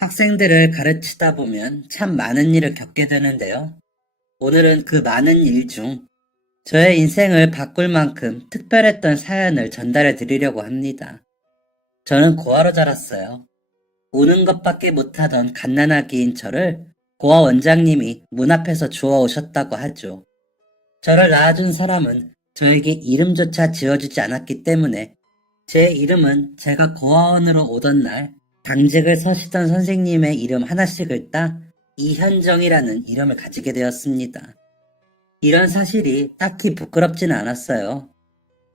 학생들을 가르치다 보면 참 많은 일을 겪게 되는데요. 오늘은 그 많은 일 중 저의 인생을 바꿀 만큼 특별했던 사연을 전달해 드리려고 합니다. 저는 고아로 자랐어요. 우는 것밖에 못하던 갓난아기인 저를 고아 원장님이 문 앞에서 주워 오셨다고 하죠. 저를 낳아준 사람은 저에게 이름조차 지어주지 않았기 때문에 제 이름은 제가 고아원으로 오던 날 당직을 서시던 선생님의 이름 하나씩을 따 이현정이라는 이름을 가지게 되었습니다. 이런 사실이 딱히 부끄럽지는 않았어요.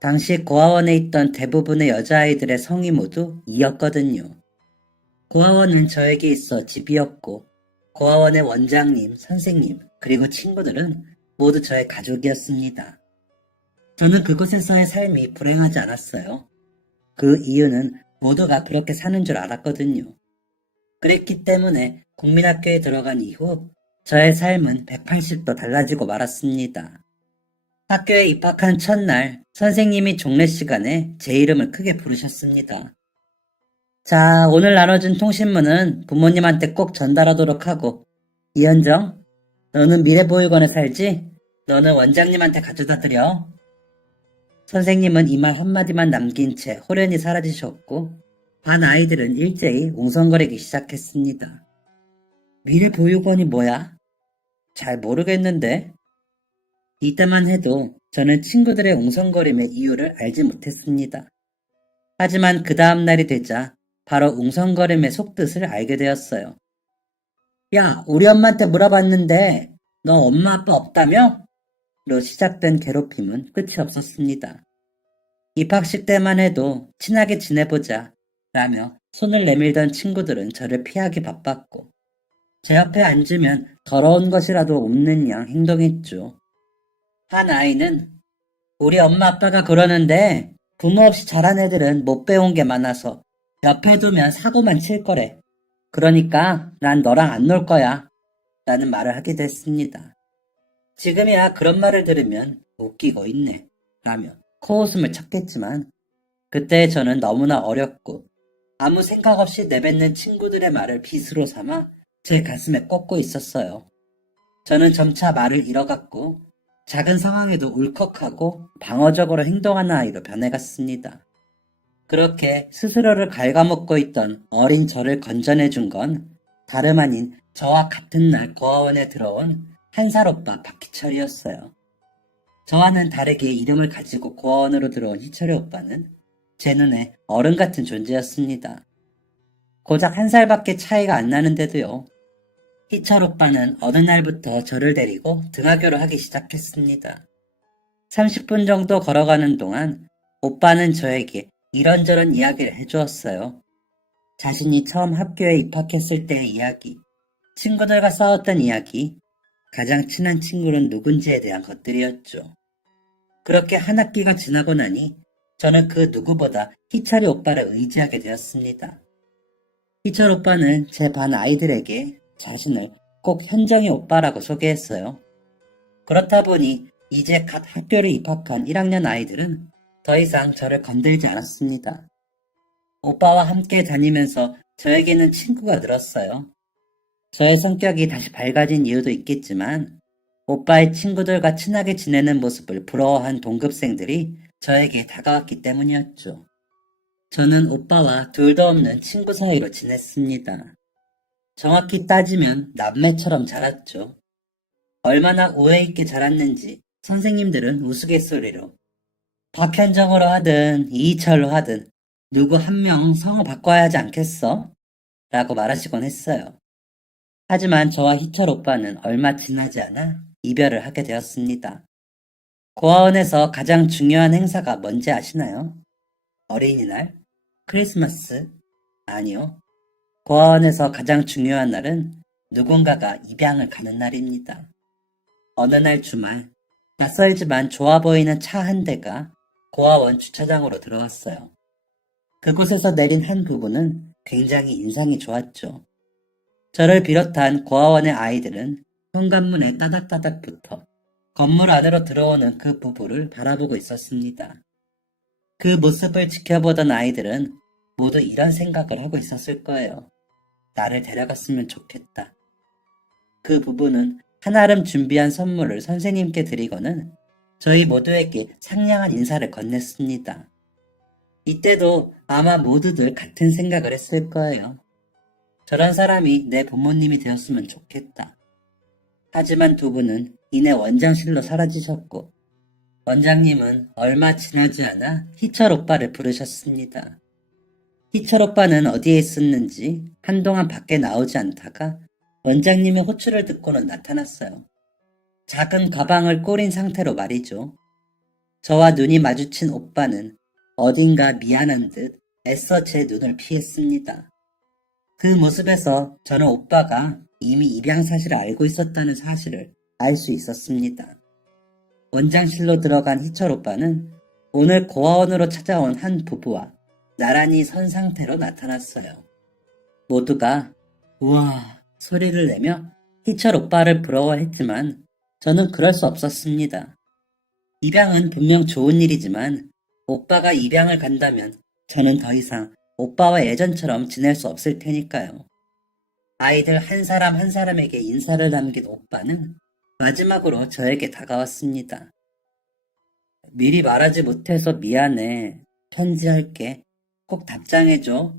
당시 고아원에 있던 대부분의 여자아이들의 성이 모두 이였거든요. 고아원은 저에게 있어 집이었고 고아원의 원장님, 선생님, 그리고 친구들은 모두 저의 가족이었습니다. 저는 그곳에서의 삶이 불행하지 않았어요. 그 이유는 모두가 그렇게 사는 줄 알았거든요. 그랬기 때문에 국민학교에 들어간 이후 저의 삶은 180도 달라지고 말았습니다. 학교에 입학한 첫날 선생님이 종례 시간에 제 이름을 크게 부르셨습니다. 자, 오늘 나눠준 통신문은 부모님한테 꼭 전달하도록 하고, 이현정, 너는 미래보육원에 살지? 너는 원장님한테 가져다 드려. 선생님은 이 말 한마디만 남긴 채 호련히 사라지셨고, 반 아이들은 일제히 웅성거리기 시작했습니다. 미래보육원이 뭐야? 잘 모르겠는데. 이때만 해도 저는 친구들의 웅성거림의 이유를 알지 못했습니다. 하지만 그 다음 날이 되자 바로 웅성거림의 속뜻을 알게 되었어요. 야, 우리 엄마한테 물어봤는데 너 엄마 아빠 없다며? 로 시작된 괴롭힘은 끝이 없었습니다. 입학식 때만 해도 친하게 지내보자 라며 손을 내밀던 친구들은 저를 피하기 바빴고 제 옆에 앉으면 더러운 것이라도 없는 양 행동했죠. 한 아이는 우리 엄마 아빠가 그러는데 부모 없이 자란 애들은 못 배운 게 많아서 옆에 두면 사고만 칠 거래. 그러니까 난 너랑 안 놀 거야. 라는 말을 하게 됐습니다. 지금이야 그런 말을 들으면 웃기고 있네. 라며 코웃음을 쳤겠지만 그때 저는 너무나 어렸고 아무 생각 없이 내뱉는 친구들의 말을 빗으로 삼아 제 가슴에 꽂고 있었어요. 저는 점차 말을 잃어갔고 작은 상황에도 울컥하고 방어적으로 행동하는 아이로 변해갔습니다. 그렇게 스스로를 갉아먹고 있던 어린 저를 건져내준 건 다름 아닌 저와 같은 날 고아원에 들어온 한 살 오빠 박희철이었어요. 저와는 다르게 이름을 가지고 고아원으로 들어온 희철이 오빠는 제 눈에 어른 같은 존재였습니다. 고작 한 살밖에 차이가 안 나는데도요. 희철 오빠는 어느 날부터 저를 데리고 등하교를 하기 시작했습니다. 30분 정도 걸어가는 동안 오빠는 저에게 이런저런 이야기를 해주었어요. 자신이 처음 학교에 입학했을 때의 이야기, 친구들과 싸웠던 이야기, 가장 친한 친구는 누군지에 대한 것들이었죠. 그렇게 한 학기가 지나고 나니 저는 그 누구보다 희철이 오빠를 의지하게 되었습니다. 희철 오빠는 제 반 아이들에게 자신을 꼭 현정이 오빠라고 소개했어요. 그렇다 보니 이제 갓 학교를 입학한 1학년 아이들은 더 이상 저를 건들지 않았습니다. 오빠와 함께 다니면서 저에게는 친구가 늘었어요. 저의 성격이 다시 밝아진 이유도 있겠지만 오빠의 친구들과 친하게 지내는 모습을 부러워한 동급생들이 저에게 다가왔기 때문이었죠. 저는 오빠와 둘도 없는 친구 사이로 지냈습니다. 정확히 따지면 남매처럼 자랐죠. 얼마나 오해 있게 자랐는지 선생님들은 우스갯소리로 박현정으로 하든 이희철로 하든 누구 한 명 성을 바꿔야 하지 않겠어? 라고 말하시곤 했어요. 하지만 저와 희철 오빠는 얼마 지나지 않아 이별을 하게 되었습니다. 고아원에서 가장 중요한 행사가 뭔지 아시나요? 어린이날? 크리스마스? 아니요. 고아원에서 가장 중요한 날은 누군가가 입양을 가는 날입니다. 어느 날 주말, 낯설지만 좋아 보이는 차 한 대가 고아원 주차장으로 들어왔어요. 그곳에서 내린 한 부부는 굉장히 인상이 좋았죠. 저를 비롯한 고아원의 아이들은 현관문에 따닥따닥 붙어 건물 안으로 들어오는 그 부부를 바라보고 있었습니다. 그 모습을 지켜보던 아이들은 모두 이런 생각을 하고 있었을 거예요. 나를 데려갔으면 좋겠다. 그 부부는 한아름 준비한 선물을 선생님께 드리고는 저희 모두에게 상냥한 인사를 건넸습니다. 이때도 아마 모두들 같은 생각을 했을 거예요. 저런 사람이 내 부모님이 되었으면 좋겠다. 하지만 두 분은 이내 원장실로 사라지셨고 원장님은 얼마 지나지 않아 희철 오빠를 부르셨습니다. 희철 오빠는 어디에 있었는지 한동안 밖에 나오지 않다가 원장님의 호출을 듣고는 나타났어요. 작은 가방을 꼬린 상태로 말이죠. 저와 눈이 마주친 오빠는 어딘가 미안한 듯 애써 제 눈을 피했습니다. 그 모습에서 저는 오빠가 이미 입양 사실을 알고 있었다는 사실을 알 수 있었습니다. 원장실로 들어간 희철 오빠는 오늘 고아원으로 찾아온 한 부부와 나란히 선 상태로 나타났어요. 모두가 우와 소리를 내며 희철 오빠를 부러워했지만 저는 그럴 수 없었습니다. 입양은 분명 좋은 일이지만 오빠가 입양을 간다면 저는 더 이상 오빠와 예전처럼 지낼 수 없을 테니까요. 아이들 한 사람 한 사람에게 인사를 남긴 오빠는 마지막으로 저에게 다가왔습니다. 미리 말하지 못해서 미안해. 편지할게. 꼭 답장해줘.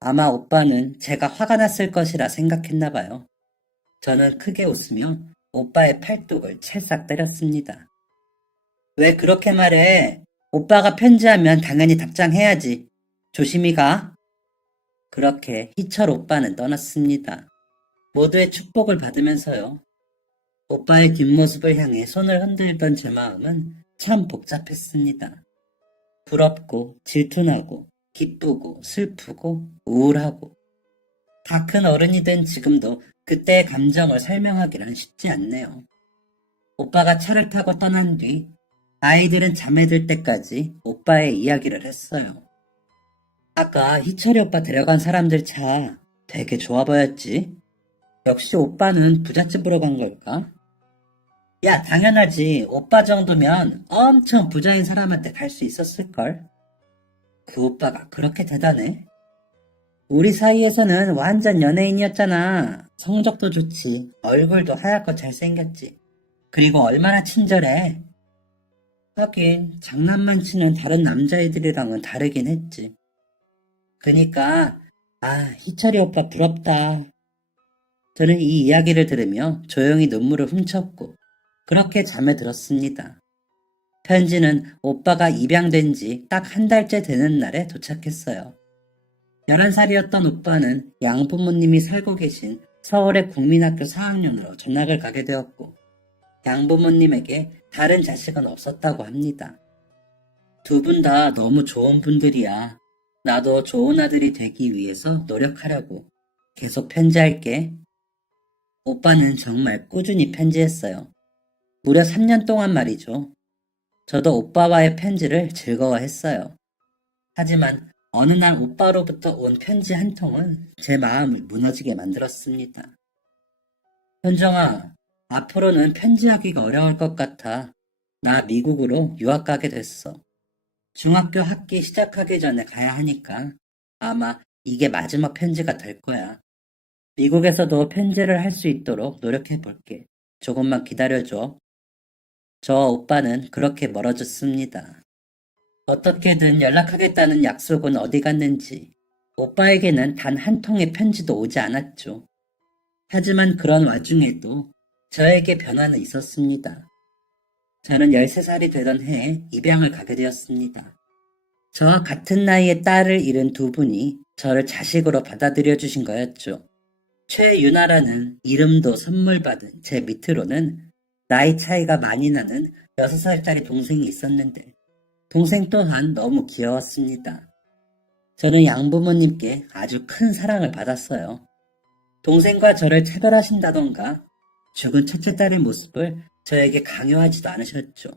아마 오빠는 제가 화가 났을 것이라 생각했나 봐요. 저는 크게 웃으며 오빠의 팔뚝을 찰싹 때렸습니다. 왜 그렇게 말해? 오빠가 편지하면 당연히 답장해야지. 조심히 가. 그렇게 희철 오빠는 떠났습니다. 모두의 축복을 받으면서요. 오빠의 뒷모습을 향해 손을 흔들던 제 마음은 참 복잡했습니다. 부럽고 질투나고 기쁘고 슬프고 우울하고 다 큰 어른이 된 지금도 그때의 감정을 설명하기란 쉽지 않네요. 오빠가 차를 타고 떠난 뒤 아이들은 잠에 들 때까지 오빠의 이야기를 했어요. 아까 희철이 오빠 데려간 사람들 차 되게 좋아 보였지? 역시 오빠는 부잣집으로 간 걸까? 야, 당연하지. 오빠 정도면 엄청 부자인 사람한테 갈 수 있었을걸? 그 오빠가 그렇게 대단해? 우리 사이에서는 완전 연예인이었잖아. 성적도 좋지. 얼굴도 하얗고 잘생겼지. 그리고 얼마나 친절해. 하긴 장난만 치는 다른 남자애들이랑은 다르긴 했지. 그니까 희철이 오빠 부럽다. 저는 이 이야기를 들으며 조용히 눈물을 훔쳤고 그렇게 잠에 들었습니다. 편지는 오빠가 입양된 지 딱 한 달째 되는 날에 도착했어요. 11살이었던 오빠는 양부모님이 살고 계신 서울의 국민학교 4학년으로 전학을 가게 되었고 양부모님에게 다른 자식은 없었다고 합니다. 두 분 다 너무 좋은 분들이야. 나도 좋은 아들이 되기 위해서 노력하려고 계속 편지할게. 오빠는 정말 꾸준히 편지했어요. 무려 3년 동안 말이죠. 저도 오빠와의 편지를 즐거워했어요. 하지만 어느 날 오빠로부터 온 편지 한 통은 제 마음을 무너지게 만들었습니다. 현정아, 앞으로는 편지하기가 어려울 것 같아. 나 미국으로 유학 가게 됐어. 중학교 학기 시작하기 전에 가야 하니까 아마 이게 마지막 편지가 될 거야. 미국에서도 편지를 할 수 있도록 노력해 볼게. 조금만 기다려줘. 저 오빠는 그렇게 멀어졌습니다. 어떻게든 연락하겠다는 약속은 어디 갔는지 오빠에게는 단 한 통의 편지도 오지 않았죠. 하지만 그런 와중에도 저에게 변화는 있었습니다. 저는 13살이 되던 해에 입양을 가게 되었습니다. 저와 같은 나이의 딸을 잃은 두 분이 저를 자식으로 받아들여 주신 거였죠. 최유나라는 이름도 선물 받은 제 밑으로는 나이 차이가 많이 나는 6살짜리 동생이 있었는데 동생 또한 너무 귀여웠습니다. 저는 양부모님께 아주 큰 사랑을 받았어요. 동생과 저를 차별하신다던가 죽은 첫째 딸의 모습을 저에게 강요하지도 않으셨죠.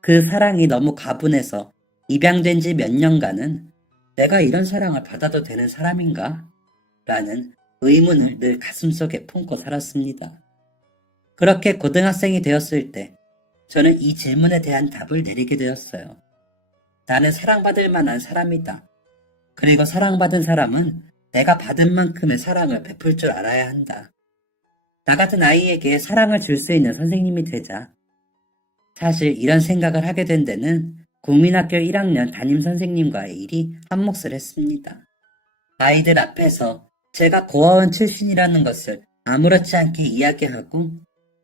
그 사랑이 너무 가분해서 입양된 지 몇 년간은 내가 이런 사랑을 받아도 되는 사람인가? 라는 의문을 늘 가슴속에 품고 살았습니다. 그렇게 고등학생이 되었을 때 저는 이 질문에 대한 답을 내리게 되었어요. 나는 사랑받을 만한 사람이다. 그리고 사랑받은 사람은 내가 받은 만큼의 사랑을 베풀 줄 알아야 한다. 나 같은 아이에게 사랑을 줄 수 있는 선생님이 되자. 사실 이런 생각을 하게 된 데는 국민학교 1학년 담임 선생님과의 일이 한몫을 했습니다. 아이들 앞에서 제가 고아원 출신이라는 것을 아무렇지 않게 이야기하고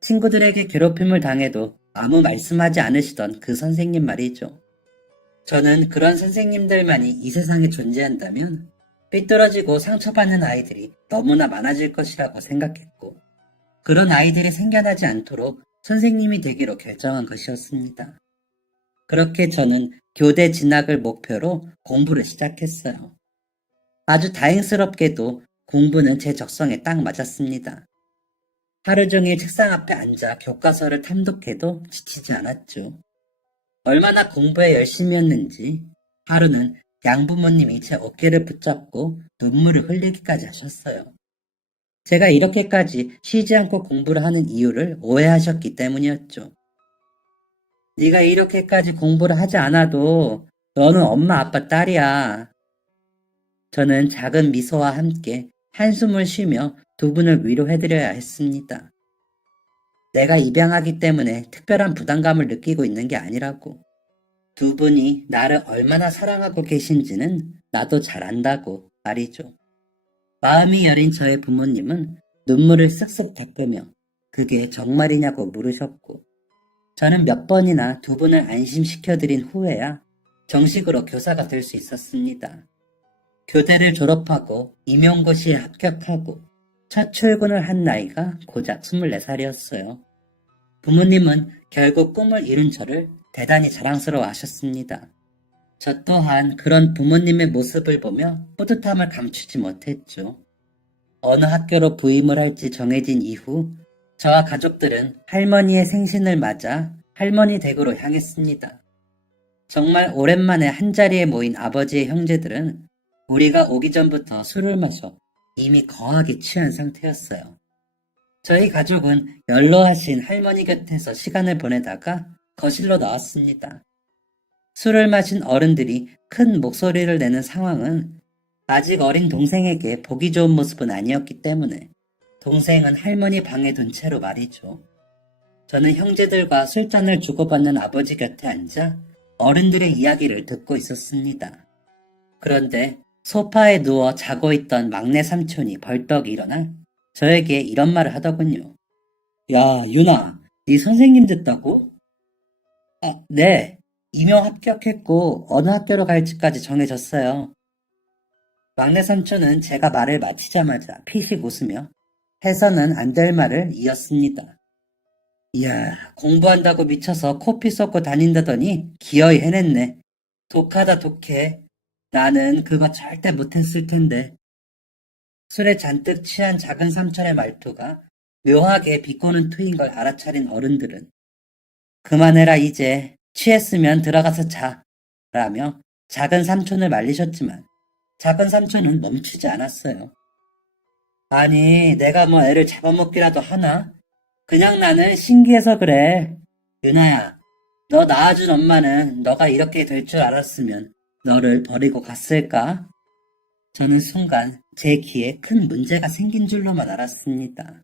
친구들에게 괴롭힘을 당해도 아무 말씀하지 않으시던 그 선생님 말이죠. 저는 그런 선생님들만이 이 세상에 존재한다면 삐뚤어지고 상처받는 아이들이 너무나 많아질 것이라고 생각했고, 그런 아이들이 생겨나지 않도록 선생님이 되기로 결정한 것이었습니다. 그렇게 저는 교대 진학을 목표로 공부를 시작했어요. 아주 다행스럽게도 공부는 제 적성에 딱 맞았습니다. 하루 종일 책상 앞에 앉아 교과서를 탐독해도 지치지 않았죠. 얼마나 공부에 열심이었는지 하루는 양부모님이 제 어깨를 붙잡고 눈물을 흘리기까지 하셨어요. 제가 이렇게까지 쉬지 않고 공부를 하는 이유를 오해하셨기 때문이었죠. 네가 이렇게까지 공부를 하지 않아도 너는 엄마 아빠 딸이야. 저는 작은 미소와 함께 한숨을 쉬며 두 분을 위로해드려야 했습니다. 내가 입양하기 때문에 특별한 부담감을 느끼고 있는 게 아니라고. 두 분이 나를 얼마나 사랑하고 계신지는 나도 잘 안다고 말이죠. 마음이 여린 저의 부모님은 눈물을 쓱쓱 닦으며 그게 정말이냐고 물으셨고, 저는 몇 번이나 두 분을 안심시켜드린 후에야 정식으로 교사가 될 수 있었습니다. 교대를 졸업하고 임용고시에 합격하고 첫 출근을 한 나이가 고작 24살이었어요. 부모님은 결국 꿈을 이룬 저를 대단히 자랑스러워 하셨습니다. 저 또한 그런 부모님의 모습을 보며 뿌듯함을 감추지 못했죠. 어느 학교로 부임을 할지 정해진 이후 저와 가족들은 할머니의 생신을 맞아 할머니 댁으로 향했습니다. 정말 오랜만에 한자리에 모인 아버지의 형제들은 우리가 오기 전부터 술을 마셔 이미 거하게 취한 상태였어요. 저희 가족은 연로하신 할머니 곁에서 시간을 보내다가 거실로 나왔습니다. 술을 마신 어른들이 큰 목소리를 내는 상황은 아직 어린 동생에게 보기 좋은 모습은 아니었기 때문에 동생은 할머니 방에 둔 채로 말이죠. 저는 형제들과 술잔을 주고받는 아버지 곁에 앉아 어른들의 이야기를 듣고 있었습니다. 그런데 소파에 누워 자고 있던 막내 삼촌이 벌떡 일어나 저에게 이런 말을 하더군요. 야, 윤아, 네 선생님 됐다고? 아, 네. 임용 합격했고 어느 학교로 갈지까지 정해졌어요. 막내 삼촌은 제가 말을 마치자마자 피식 웃으며 해서는 안 될 말을 이었습니다. 이야, 공부한다고 미쳐서 코피 쏟고 다닌다더니 기어이 해냈네. 독하다 독해. 나는 그거 절대 못했을 텐데. 술에 잔뜩 취한 작은 삼촌의 말투가 묘하게 비꼬는 투인 걸 알아차린 어른들은 그만해라 이제. 취했으면 들어가서 자. 라며 작은 삼촌을 말리셨지만 작은 삼촌은 멈추지 않았어요. 아니, 내가 뭐 애를 잡아먹기라도 하나? 그냥 나는 신기해서 그래. 윤아야, 너 낳아준 엄마는 너가 이렇게 될 줄 알았으면 너를 버리고 갔을까? 저는 순간 제 귀에 큰 문제가 생긴 줄로만 알았습니다.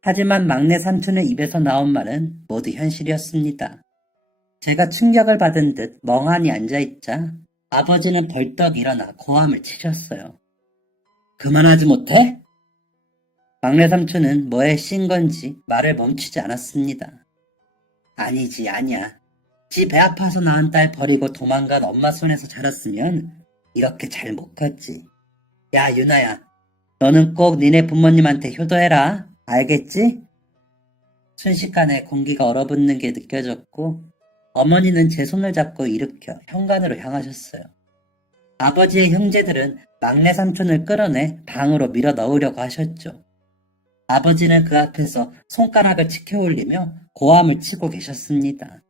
하지만 막내 삼촌의 입에서 나온 말은 모두 현실이었습니다. 제가 충격을 받은 듯 멍하니 앉아있자 아버지는 벌떡 일어나 고함을 치셨어요. 그만하지 못해? 막내 삼촌은 뭐에 씌인 건지 말을 멈추지 않았습니다. 아니지, 아니야. 지 배 아파서 낳은 딸 버리고 도망간 엄마 손에서 자랐으면 이렇게 잘 못 컸지. 야, 윤아야, 너는 꼭 니네 부모님한테 효도해라. 알겠지? 순식간에 공기가 얼어붙는 게 느껴졌고 어머니는 제 손을 잡고 일으켜 현관으로 향하셨어요. 아버지의 형제들은 막내 삼촌을 끌어내 방으로 밀어 넣으려고 하셨죠. 아버지는 그 앞에서 손가락을 치켜 올리며 고함을 치고 계셨습니다.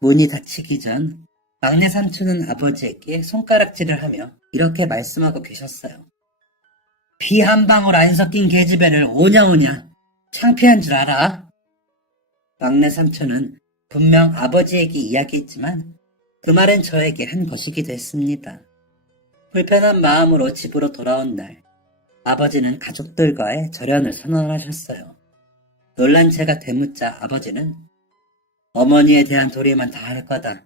문이 닫히기 전 막내 삼촌은 아버지에게 손가락질을 하며 이렇게 말씀하고 계셨어요. 피 한 방울 안 섞인 계집애를 오냐오냐 창피한 줄 알아? 막내 삼촌은 분명 아버지에게 이야기했지만 그 말은 저에게 한 것이기도 했습니다. 불편한 마음으로 집으로 돌아온 날, 아버지는 가족들과의 절연을 선언하셨어요. 놀란 제가 되묻자 아버지는 어머니에 대한 도리만 다 할 거다.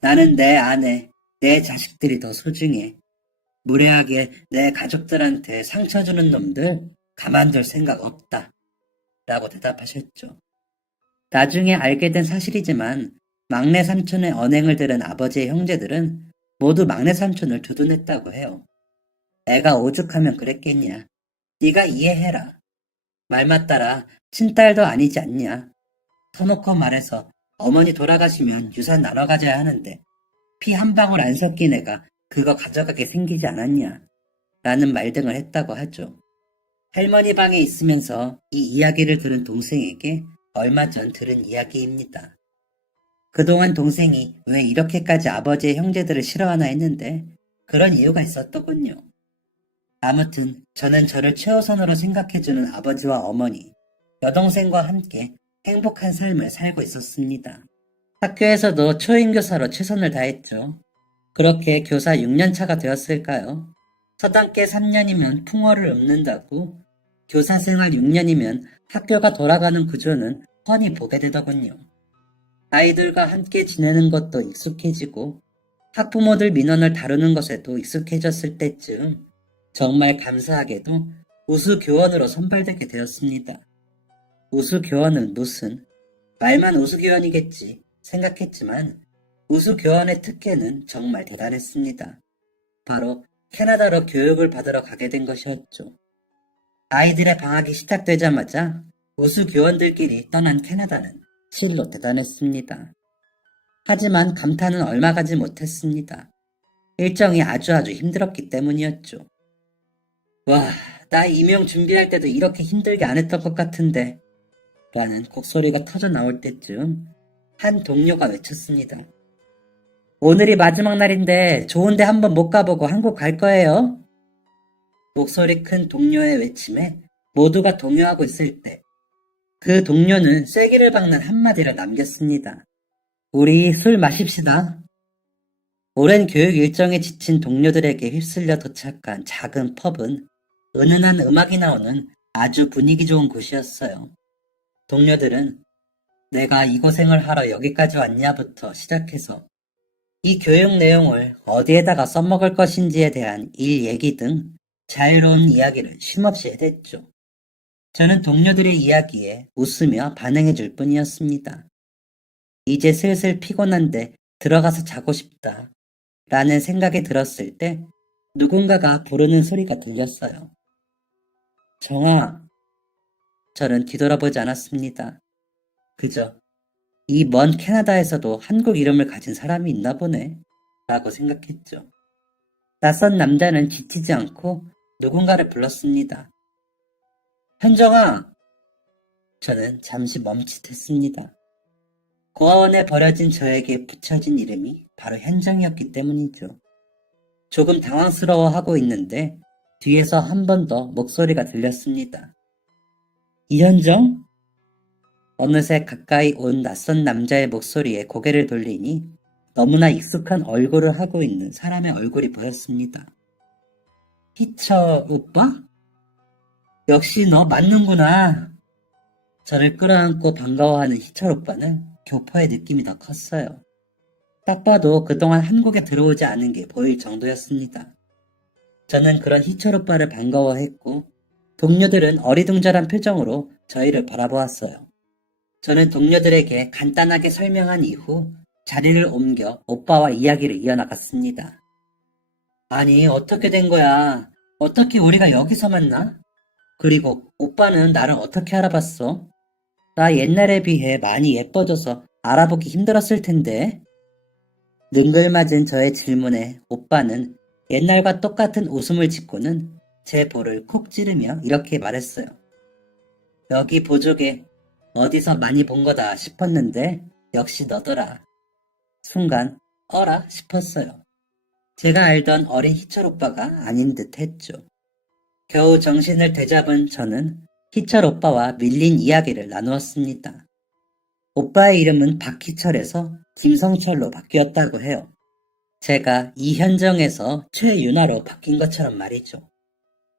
나는 내 아내, 내 자식들이 더 소중해. 무례하게 내 가족들한테 상처 주는 놈들 가만둘 생각 없다. 라고 대답하셨죠. 나중에 알게 된 사실이지만 막내 삼촌의 언행을 들은 아버지의 형제들은 모두 막내 삼촌을 두둔했다고 해요. 애가 오죽하면 그랬겠냐. 네가 이해해라. 말 맞따라 친딸도 아니지 않냐. 터놓고 말해서 어머니 돌아가시면 유산 나눠 가져야 하는데 피 한 방울 안 섞인 애가 그거 가져가게 생기지 않았냐. 라는 말 등을 했다고 하죠. 할머니 방에 있으면서 이 이야기를 들은 동생에게 얼마 전 들은 이야기입니다. 그동안 동생이 왜 이렇게까지 아버지의 형제들을 싫어하나 했는데 그런 이유가 있었더군요. 아무튼 저는 저를 최우선으로 생각해주는 아버지와 어머니, 여동생과 함께 행복한 삶을 살고 있었습니다. 학교에서도 초임교사로 최선을 다했죠. 그렇게 교사 6년차가 되었을까요? 서당계 3년이면 풍어를 읊는다고 교사 생활 6년이면 학교가 돌아가는 구조는 뻔히 보게 되더군요. 아이들과 함께 지내는 것도 익숙해지고 학부모들 민원을 다루는 것에도 익숙해졌을 때쯤 정말 감사하게도 우수교원으로 선발되게 되었습니다. 우수교원은 무슨, 말만 우수교원이겠지 생각했지만 우수교원의 특혜는 정말 대단했습니다. 바로 캐나다로 교육을 받으러 가게 된 것이었죠. 아이들의 방학이 시작되자마자 우수교원들끼리 떠난 캐나다는 실로 대단했습니다. 하지만 감탄은 얼마 가지 못했습니다. 일정이 아주 힘들었기 때문이었죠. 와, 나 임용 준비할 때도 이렇게 힘들게 안 했던 것 같은데 라는 곡소리가 터져 나올 때쯤 한 동료가 외쳤습니다. 오늘이 마지막 날인데 좋은데 한번 못 가보고 한국 갈 거예요? 목소리 큰 동료의 외침에 모두가 동요하고 있을 때 그 동료는 쐐기를 박는 한마디를 남겼습니다. 우리 술 마십시다. 오랜 교육 일정에 지친 동료들에게 휩쓸려 도착한 작은 펍은 은은한 음악이 나오는 아주 분위기 좋은 곳이었어요. 동료들은 내가 이 고생을 하러 여기까지 왔냐부터 시작해서 이 교육 내용을 어디에다가 써먹을 것인지에 대한 일 얘기 등 자유로운 이야기를 쉼없이 해댔죠. 저는 동료들의 이야기에 웃으며 반응해 줄 뿐이었습니다. 이제 슬슬 피곤한데 들어가서 자고 싶다 라는 생각이 들었을 때 누군가가 부르는 소리가 들렸어요. 정아. 저는 뒤돌아보지 않았습니다. 그저 이 먼 캐나다에서도 한국 이름을 가진 사람이 있나 보네 라고 생각했죠. 낯선 남자는 지치지 않고 누군가를 불렀습니다. 현정아! 저는 잠시 멈칫했습니다. 고아원에 버려진 저에게 붙여진 이름이 바로 현정이었기 때문이죠. 조금 당황스러워하고 있는데 뒤에서 한 번 더 목소리가 들렸습니다. 이현정? 어느새 가까이 온 낯선 남자의 목소리에 고개를 돌리니 너무나 익숙한 얼굴을 하고 있는 사람의 얼굴이 보였습니다. 희철 오빠? 역시 너 맞는구나. 저를 끌어안고 반가워하는 희철 오빠는 교포의 느낌이 더 컸어요. 딱 봐도 그동안 한국에 들어오지 않은 게 보일 정도였습니다. 저는 그런 희철 오빠를 반가워했고 동료들은 어리둥절한 표정으로 저희를 바라보았어요. 저는 동료들에게 간단하게 설명한 이후 자리를 옮겨 오빠와 이야기를 이어나갔습니다. 아니, 어떻게 된 거야? 어떻게 우리가 여기서 만나? 그리고 오빠는 나를 어떻게 알아봤어? 나 옛날에 비해 많이 예뻐져서 알아보기 힘들었을 텐데. 능글맞은 저의 질문에 오빠는 옛날과 똑같은 웃음을 짓고는 제 볼을 콕 찌르며 이렇게 말했어요. 여기 보조개 어디서 많이 본 거다 싶었는데 역시 너더라. 순간 어라 싶었어요. 제가 알던 어린 희철 오빠가 아닌 듯 했죠. 겨우 정신을 되잡은 저는 희철 오빠와 밀린 이야기를 나누었습니다. 오빠의 이름은 박희철에서 김성철로 바뀌었다고 해요. 제가 이현정에서 최윤아로 바뀐 것처럼 말이죠.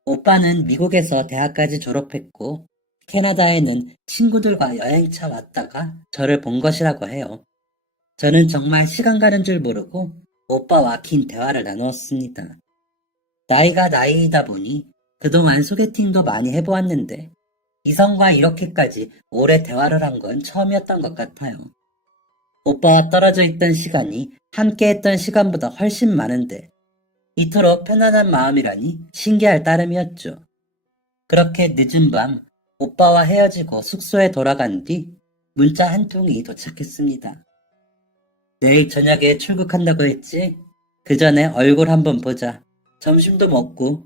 오빠는 미국에서 대학까지 졸업했고 캐나다에는 친구들과 여행차 왔다가 저를 본 것이라고 해요. 저는 정말 시간 가는 줄 모르고 오빠와 긴 대화를 나누었습니다. 나이가 나이이다 보니 그동안 소개팅도 많이 해보았는데 이성과 이렇게까지 오래 대화를 한 건 처음이었던 것 같아요. 오빠와 떨어져 있던 시간이 함께 했던 시간보다 훨씬 많은데 이토록 편안한 마음이라니 신기할 따름이었죠. 그렇게 늦은 밤 오빠와 헤어지고 숙소에 돌아간 뒤 문자 한 통이 도착했습니다. 내일 저녁에 출국한다고 했지? 그 전에 얼굴 한번 보자. 점심도 먹고.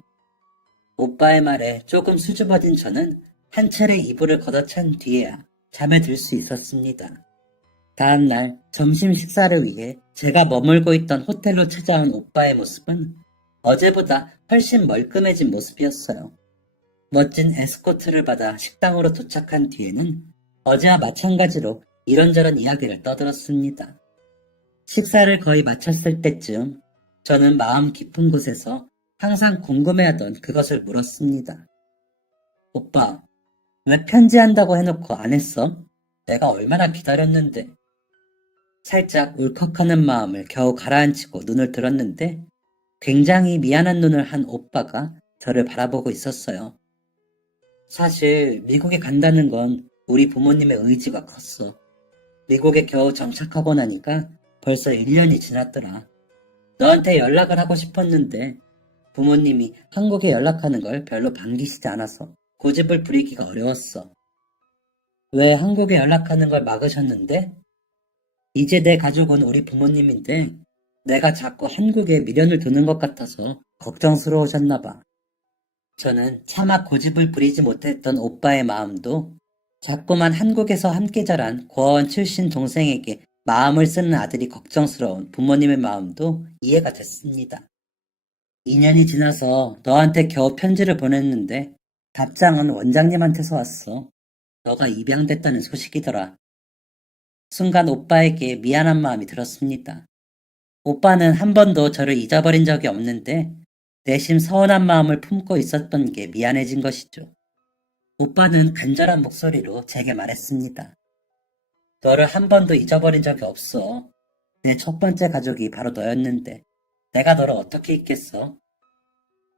오빠의 말에 조금 수줍어진 저는 한 차례 이불을 걷어찬 뒤에야 잠에 들 수 있었습니다. 다음날 점심 식사를 위해 제가 머물고 있던 호텔로 찾아온 오빠의 모습은 어제보다 훨씬 멀끔해진 모습이었어요. 멋진 에스코트를 받아 식당으로 도착한 뒤에는 어제와 마찬가지로 이런저런 이야기를 떠들었습니다. 식사를 거의 마쳤을 때쯤 저는 마음 깊은 곳에서 항상 궁금해하던 그것을 물었습니다. 오빠, 왜 편지한다고 해놓고 안 했어? 내가 얼마나 기다렸는데. 살짝 울컥하는 마음을 겨우 가라앉히고 눈을 들었는데 굉장히 미안한 눈을 한 오빠가 저를 바라보고 있었어요. 사실 미국에 간다는 건 우리 부모님의 의지가 컸어. 미국에 겨우 정착하고 나니까 벌써 1년이 지났더라. 너한테 연락을 하고 싶었는데 부모님이 한국에 연락하는 걸 별로 반기시지 않아서 고집을 부리기가 어려웠어. 왜 한국에 연락하는 걸 막으셨는데? 이제 내 가족은 우리 부모님인데 내가 자꾸 한국에 미련을 두는 것 같아서 걱정스러우셨나 봐. 저는 차마 고집을 부리지 못했던 오빠의 마음도 자꾸만 한국에서 함께 자란 고아원 출신 동생에게 마음을 쓰는 아들이 걱정스러운 부모님의 마음도 이해가 됐습니다. 2년이 지나서 너한테 겨우 편지를 보냈는데 답장은 원장님한테서 왔어. 너가 입양됐다는 소식이더라. 순간 오빠에게 미안한 마음이 들었습니다. 오빠는 한 번도 저를 잊어버린 적이 없는데 내심 서운한 마음을 품고 있었던 게 미안해진 것이죠. 오빠는 간절한 목소리로 제게 말했습니다. 너를 한 번도 잊어버린 적이 없어. 내 첫 번째 가족이 바로 너였는데 내가 너를 어떻게 잊겠어?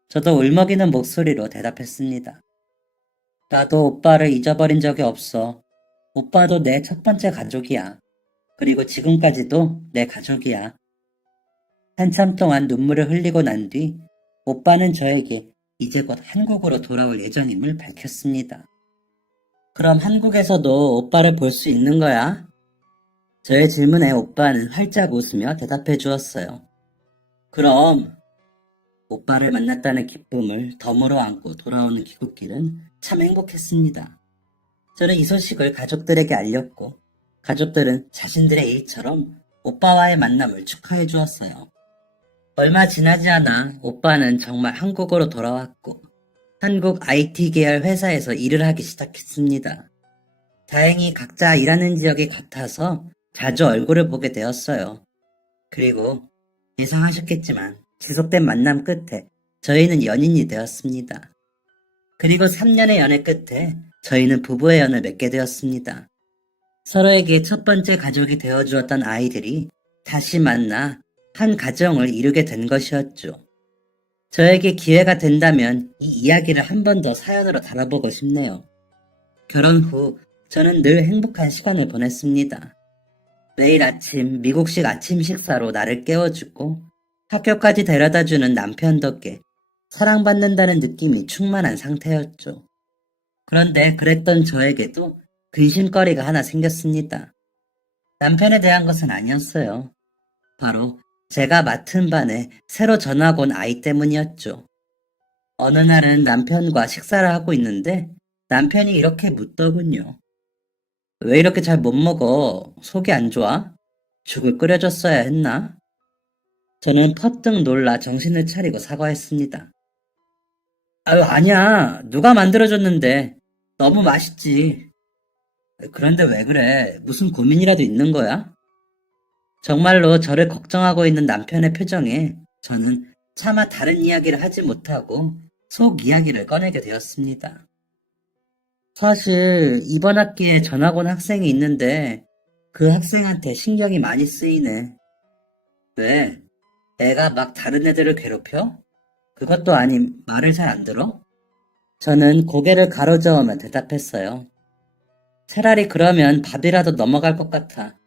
저도 울먹이는 목소리로 대답했습니다. 나도 오빠를 잊어버린 적이 없어. 오빠도 내 첫 번째 가족이야. 그리고 지금까지도 내 가족이야. 한참 동안 눈물을 흘리고 난 뒤 오빠는 저에게 이제 곧 한국으로 돌아올 예정임을 밝혔습니다. 그럼 한국에서도 오빠를 볼 수 있는 거야? 저의 질문에 오빠는 활짝 웃으며 대답해 주었어요. 그럼 오빠를 만났다는 기쁨을 덤으로 안고 돌아오는 귀국길은 참 행복했습니다. 저는 이 소식을 가족들에게 알렸고 가족들은 자신들의 일처럼 오빠와의 만남을 축하해 주었어요. 얼마 지나지 않아 오빠는 정말 한국으로 돌아왔고 한국 IT 계열 회사에서 일을 하기 시작했습니다. 다행히 각자 일하는 지역이 같아서 자주 얼굴을 보게 되었어요. 그리고 예상하셨겠지만 지속된 만남 끝에 저희는 연인이 되었습니다. 그리고 3년의 연애 끝에 저희는 부부의 연을 맺게 되었습니다. 서로에게 첫 번째 가족이 되어주었던 아이들이 다시 만나 한 가정을 이루게 된 것이었죠. 저에게 기회가 된다면 이 이야기를 한 번 더 사연으로 다뤄보고 싶네요. 결혼 후 저는 늘 행복한 시간을 보냈습니다. 매일 아침 미국식 아침 식사로 나를 깨워주고 학교까지 데려다주는 남편 덕에 사랑받는다는 느낌이 충만한 상태였죠. 그런데 그랬던 저에게도 근심거리가 하나 생겼습니다. 남편에 대한 것은 아니었어요. 바로 제가 맡은 반에 새로 전학 온 아이 때문이었죠. 어느 날은 남편과 식사를 하고 있는데 남편이 이렇게 묻더군요. 왜 이렇게 잘 못 먹어? 속이 안 좋아? 죽을 끓여줬어야 했나? 저는 퍼뜩 놀라 정신을 차리고 사과했습니다. 아유, 아니야. 누가 만들어줬는데. 너무 맛있지. 그런데 왜 그래? 무슨 고민이라도 있는 거야? 정말로 저를 걱정하고 있는 남편의 표정에 저는 차마 다른 이야기를 하지 못하고 속 이야기를 꺼내게 되었습니다. 사실 이번 학기에 전학 온 학생이 있는데 그 학생한테 신경이 많이 쓰이네. 왜? 애가 막 다른 애들을 괴롭혀? 그것도 아님 말을 잘 안 들어? 저는 고개를 가로저으며 대답했어요. 차라리 그러면 밥이라도 넘어갈 것 같아.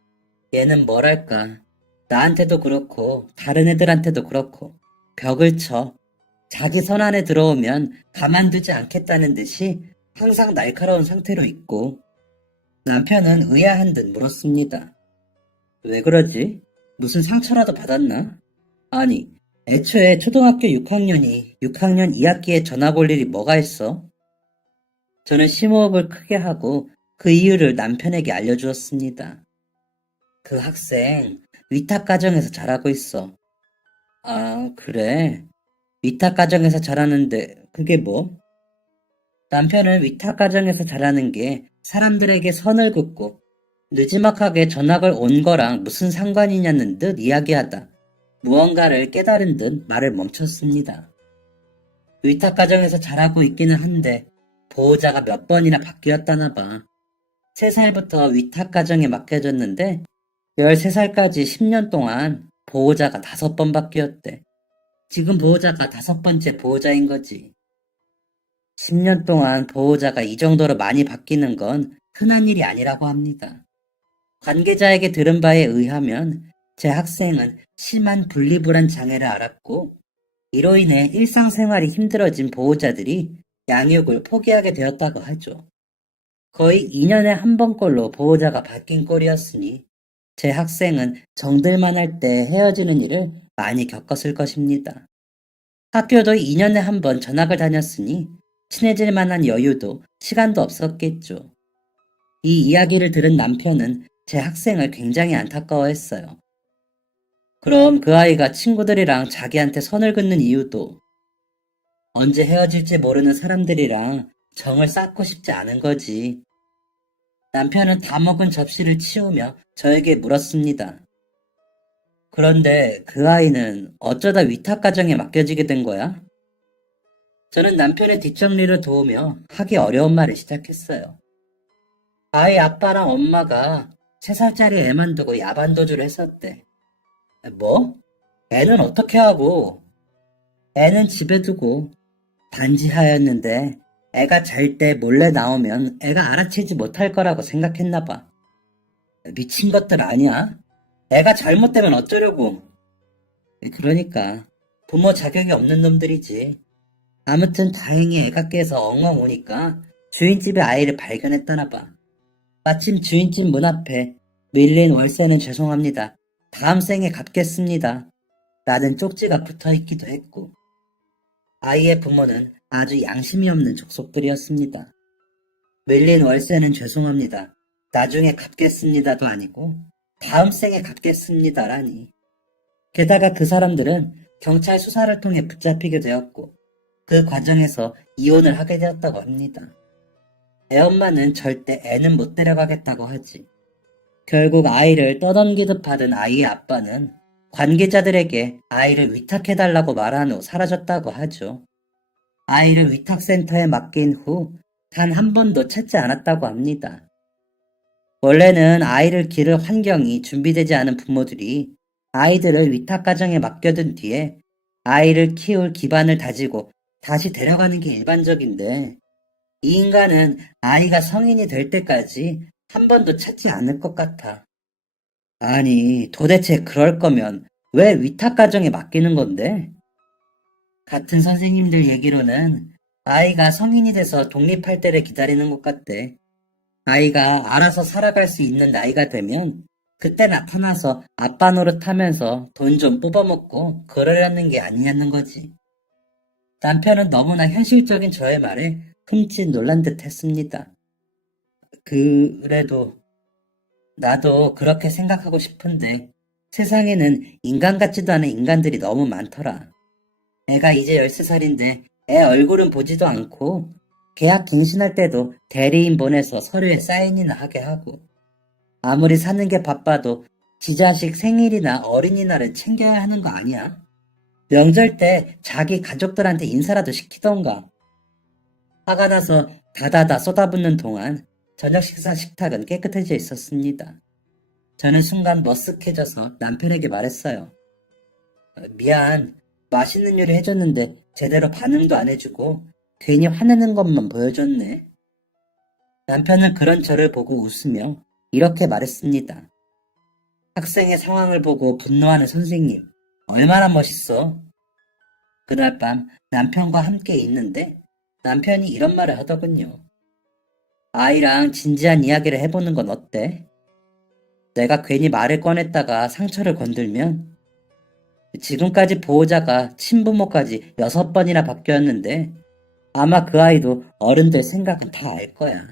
얘는 뭐랄까. 나한테도 그렇고 다른 애들한테도 그렇고 벽을 쳐. 자기 선 안에 들어오면 가만두지 않겠다는 듯이 항상 날카로운 상태로 있고 남편은 의아한 듯 물었습니다. 왜 그러지? 무슨 상처라도 받았나? 아니, 애초에 초등학교 6학년이 6학년 2학기에 전학 올 일이 뭐가 있어? 저는 심호흡을 크게 하고 그 이유를 남편에게 알려주었습니다. 그 학생 위탁가정에서 자라고 있어. 아, 그래. 위탁가정에서 자라는데 그게 뭐? 남편은 위탁가정에서 자라는 게 사람들에게 선을 긋고 느지막하게 전학을 온 거랑 무슨 상관이냐는 듯 이야기하다 무언가를 깨달은 듯 말을 멈췄습니다. 위탁가정에서 자라고 있기는 한데 보호자가 몇 번이나 바뀌었다나 봐. 3살부터 위탁가정에 맡겨졌는데 13살까지 10년 동안 보호자가 5번 바뀌었대. 지금 보호자가 5번째 보호자인 거지. 10년 동안 보호자가 이 정도로 많이 바뀌는 건 흔한 일이 아니라고 합니다. 관계자에게 들은 바에 의하면 제 학생은 심한 분리불안 장애를 앓았고 이로 인해 일상생활이 힘들어진 보호자들이 양육을 포기하게 되었다고 하죠. 거의 2년에 한 번꼴로 보호자가 바뀐 꼴이었으니 제 학생은 정들만 할 때 헤어지는 일을 많이 겪었을 것입니다. 학교도 2년에 한 번 전학을 다녔으니 친해질 만한 여유도 시간도 없었겠죠. 이 이야기를 들은 남편은 제 학생을 굉장히 안타까워했어요. 그럼 그 아이가 친구들이랑 자기한테 선을 긋는 이유도 언제 헤어질지 모르는 사람들이랑 정을 쌓고 싶지 않은 거지. 남편은 다 먹은 접시를 치우며 저에게 물었습니다. 그런데 그 아이는 어쩌다 위탁가정에 맡겨지게 된 거야? 저는 남편의 뒷정리를 도우며 하기 어려운 말을 시작했어요. 아이 아빠랑 엄마가 3살짜리 애만 두고 야반도주를 했었대. 뭐? 애는 어떻게 하고? 애는 집에 두고 반지하였는데 애가 잘 때 몰래 나오면 애가 알아채지 못할 거라고 생각했나 봐. 미친 것들 아니야? 애가 잘못되면 어쩌려고? 그러니까 부모 자격이 없는 놈들이지. 아무튼 다행히 애가 깨서 엉엉 우니까 주인집에 아이를 발견했다나 봐. 마침 주인집 문 앞에 밀린 월세는 죄송합니다. 다음 생에 갚겠습니다. 라는 쪽지가 붙어 있기도 했고 아이의 부모는 아주 양심이 없는 족속들이었습니다. 밀린 월세는 죄송합니다. 나중에 갚겠습니다도 아니고 다음 생에 갚겠습니다라니. 게다가 그 사람들은 경찰 수사를 통해 붙잡히게 되었고 그 과정에서 이혼을 하게 되었다고 합니다. 애엄마는 절대 애는 못 데려가겠다고 하지. 결국 아이를 떠넘기듯 받은 아이의 아빠는 관계자들에게 아이를 위탁해달라고 말한 후 사라졌다고 하죠. 아이를 위탁센터에 맡긴 후 단 한 번도 찾지 않았다고 합니다. 원래는 아이를 기를 환경이 준비되지 않은 부모들이 아이들을 위탁가정에 맡겨둔 뒤에 아이를 키울 기반을 다지고 다시 데려가는 게 일반적인데 이 인간은 아이가 성인이 될 때까지 한 번도 찾지 않을 것 같아. 아니, 도대체 그럴 거면 왜 위탁가정에 맡기는 건데? 같은 선생님들 얘기로는 아이가 성인이 돼서 독립할 때를 기다리는 것 같대. 아이가 알아서 살아갈 수 있는 나이가 되면 그때 나타나서 아빠 노릇하면서 돈 좀 뽑아먹고 그러려는 게 아니냐는 거지. 남편은 너무나 현실적인 저의 말에 흠칫 놀란 듯 했습니다. 그래도 나도 그렇게 생각하고 싶은데 세상에는 인간 같지도 않은 인간들이 너무 많더라. 애가 이제 13살인데 애 얼굴은 보지도 않고 계약 갱신할 때도 대리인 보내서 서류에 사인이나 하게 하고 아무리 사는 게 바빠도 지 자식 생일이나 어린이날은 챙겨야 하는 거 아니야? 명절 때 자기 가족들한테 인사라도 시키던가. 화가 나서 다다다 쏟아붓는 동안 저녁 식사 식탁은 깨끗해져 있었습니다. 저는 순간 머쓱해져서 남편에게 말했어요. 미안, 맛있는 요리 해줬는데 제대로 반응도 안 해주고 괜히 화내는 것만 보여줬네. 남편은 그런 저를 보고 웃으며 이렇게 말했습니다. 학생의 상황을 보고 분노하는 선생님, 얼마나 멋있어. 그날 밤 남편과 함께 있는데 남편이 이런 말을 하더군요. 아이랑 진지한 이야기를 해보는 건 어때? 내가 괜히 말을 꺼냈다가 상처를 건들면 지금까지 보호자가 친부모까지 6번이나 바뀌었는데 아마 그 아이도 어른들 생각은 다 알 거야.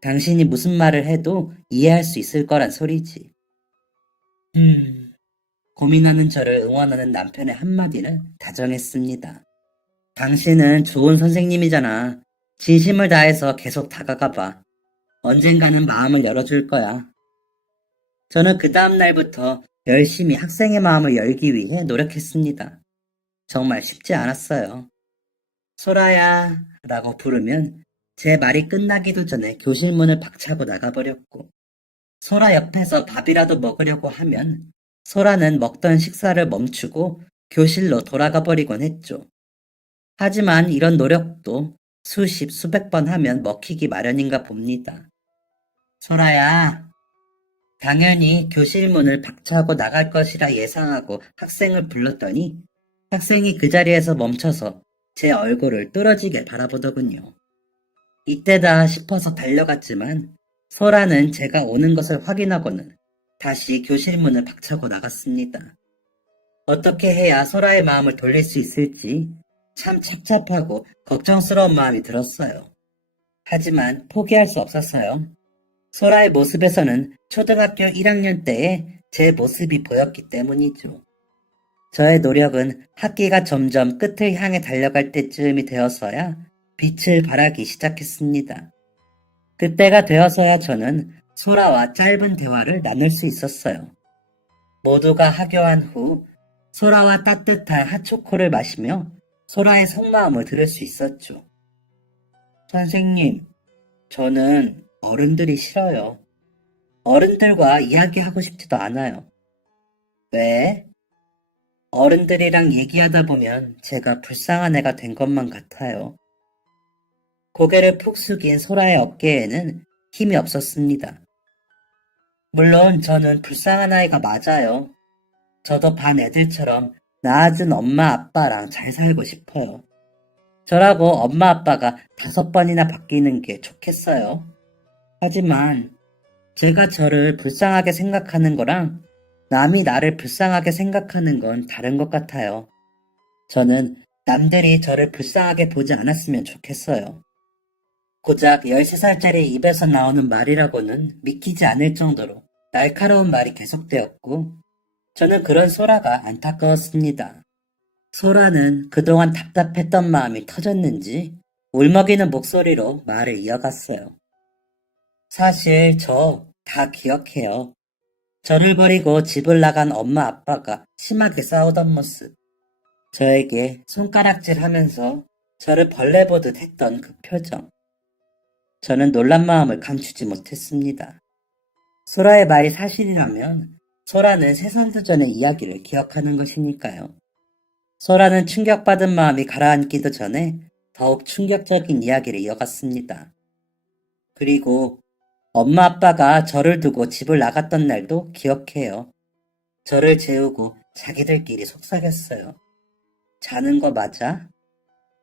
당신이 무슨 말을 해도 이해할 수 있을 거란 소리지. 고민하는 저를 응원하는 남편의 한마디를 다정했습니다. 당신은 좋은 선생님이잖아. 진심을 다해서 계속 다가가봐. 언젠가는 마음을 열어줄 거야. 저는 그 다음 날부터 열심히 학생의 마음을 열기 위해 노력했습니다. 정말 쉽지 않았어요. 소라야 라고 부르면 제 말이 끝나기도 전에 교실 문을 박차고 나가버렸고 소라 옆에서 밥이라도 먹으려고 하면 소라는 먹던 식사를 멈추고 교실로 돌아가 버리곤 했죠. 하지만 이런 노력도 수십, 수백 번 하면 먹히기 마련인가 봅니다. 소라야, 당연히 교실 문을 박차고 나갈 것이라 예상하고 학생을 불렀더니 학생이 그 자리에서 멈춰서 제 얼굴을 뚫어지게 바라보더군요. 이때다 싶어서 달려갔지만 소라는 제가 오는 것을 확인하고는 다시 교실 문을 박차고 나갔습니다. 어떻게 해야 소라의 마음을 돌릴 수 있을지 참 착잡하고 걱정스러운 마음이 들었어요. 하지만 포기할 수 없었어요. 소라의 모습에서는 초등학교 1학년 때의 제 모습이 보였기 때문이죠. 저의 노력은 학기가 점점 끝을 향해 달려갈 때쯤이 되어서야 빛을 발하기 시작했습니다. 그때가 되어서야 저는 소라와 짧은 대화를 나눌 수 있었어요. 모두가 하교한 후 소라와 따뜻한 핫초코를 마시며 소라의 속마음을 들을 수 있었죠. 선생님, 저는 어른들이 싫어요. 어른들과 이야기하고 싶지도 않아요. 왜? 어른들이랑 얘기하다 보면 제가 불쌍한 애가 된 것만 같아요. 고개를 푹 숙인 소라의 어깨에는 힘이 없었습니다. 물론 저는 불쌍한 아이가 맞아요. 저도 반 애들처럼 낳아준 엄마 아빠랑 잘 살고 싶어요. 저라고 엄마 아빠가 5번이나 바뀌는 게 좋겠어요. 하지만 제가 저를 불쌍하게 생각하는 거랑 남이 나를 불쌍하게 생각하는 건 다른 것 같아요. 저는 남들이 저를 불쌍하게 보지 않았으면 좋겠어요. 고작 13살짜리 입에서 나오는 말이라고는 믿기지 않을 정도로 날카로운 말이 계속되었고 저는 그런 소라가 안타까웠습니다. 소라는 그동안 답답했던 마음이 터졌는지 울먹이는 목소리로 말을 이어갔어요. 사실 저 다 기억해요. 저를 버리고 집을 나간 엄마 아빠가 심하게 싸우던 모습. 저에게 손가락질하면서 저를 벌레 보듯 했던 그 표정. 저는 놀란 마음을 감추지 못했습니다. 소라의 말이 사실이라면 소라는 3살도 전의 이야기를 기억하는 것이니까요. 소라는 충격받은 마음이 가라앉기도 전에 더욱 충격적인 이야기를 이어갔습니다. 그리고 엄마 아빠가 저를 두고 집을 나갔던 날도 기억해요. 저를 재우고 자기들끼리 속삭였어요. 자는 거 맞아?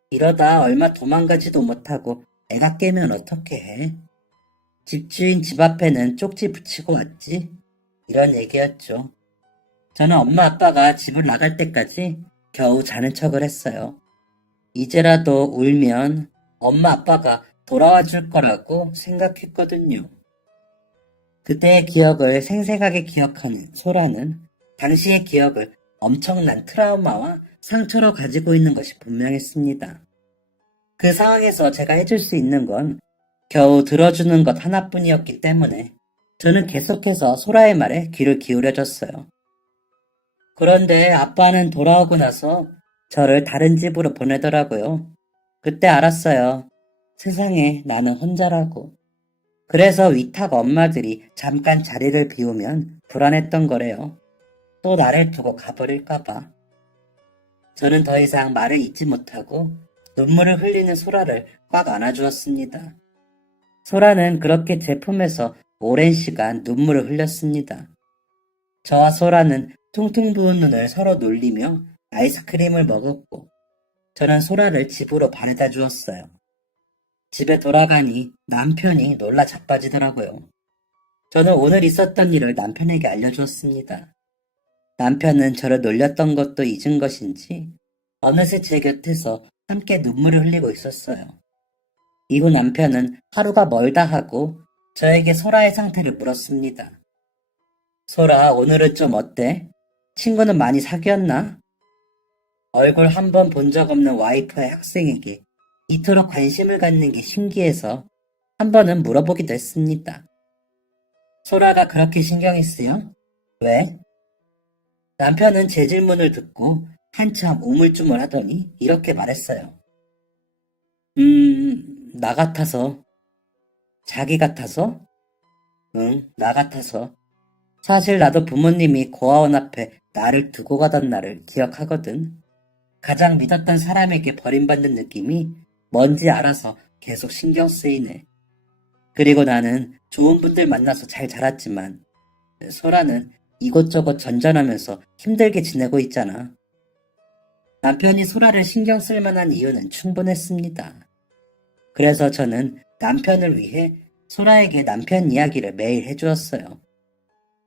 이러다 얼마 도망가지도 못하고 애가 깨면 어떻게 해? 집주인 집 앞에는 쪽지 붙이고 왔지? 이런 얘기였죠. 저는 엄마 아빠가 집을 나갈 때까지 겨우 자는 척을 했어요. 이제라도 울면 엄마 아빠가 돌아와 줄 거라고 생각했거든요. 그때의 기억을 생생하게 기억하는 소라는 당시의 기억을 엄청난 트라우마와 상처로 가지고 있는 것이 분명했습니다. 그 상황에서 제가 해줄 수 있는 건 겨우 들어주는 것 하나뿐이었기 때문에 저는 계속해서 소라의 말에 귀를 기울여줬어요. 그런데 아빠는 돌아오고 나서 저를 다른 집으로 보내더라고요. 그때 알았어요. 세상에 나는 혼자라고. 그래서 위탁 엄마들이 잠깐 자리를 비우면 불안했던 거래요. 또 나를 두고 가버릴까봐. 저는 더 이상 말을 잇지 못하고 눈물을 흘리는 소라를 꽉 안아주었습니다. 소라는 그렇게 제 품에서 오랜 시간 눈물을 흘렸습니다. 저와 소라는 퉁퉁 부은 눈을 서로 놀리며 아이스크림을 먹었고, 저는 소라를 집으로 바래다 주었어요. 집에 돌아가니 남편이 놀라 자빠지더라고요. 저는 오늘 있었던 일을 남편에게 알려주었습니다. 남편은 저를 놀렸던 것도 잊은 것인지 어느새 제 곁에서 함께 눈물을 흘리고 있었어요. 이후 남편은 하루가 멀다 하고 저에게 소라의 상태를 물었습니다. 소라, 오늘은 좀 어때? 친구는 많이 사귀었나? 얼굴 한 번 본 적 없는 와이프의 학생에게 이토록 관심을 갖는 게 신기해서 한 번은 물어보기도 했습니다. 소라가 그렇게 신경이 쓰여? 왜? 남편은 제 질문을 듣고 한참 우물쭈물하더니 이렇게 말했어요. 나 같아서. 자기 같아서? 응, 나 같아서. 사실 나도 부모님이 고아원 앞에 나를 두고 가던 날을 기억하거든. 가장 믿었던 사람에게 버림받는 느낌이 뭔지 알아서 계속 신경 쓰이네. 그리고 나는 좋은 분들 만나서 잘 자랐지만 소라는 이곳저곳 전전하면서 힘들게 지내고 있잖아. 남편이 소라를 신경 쓸 만한 이유는 충분했습니다. 그래서 저는 남편을 위해 소라에게 남편 이야기를 매일 해주었어요.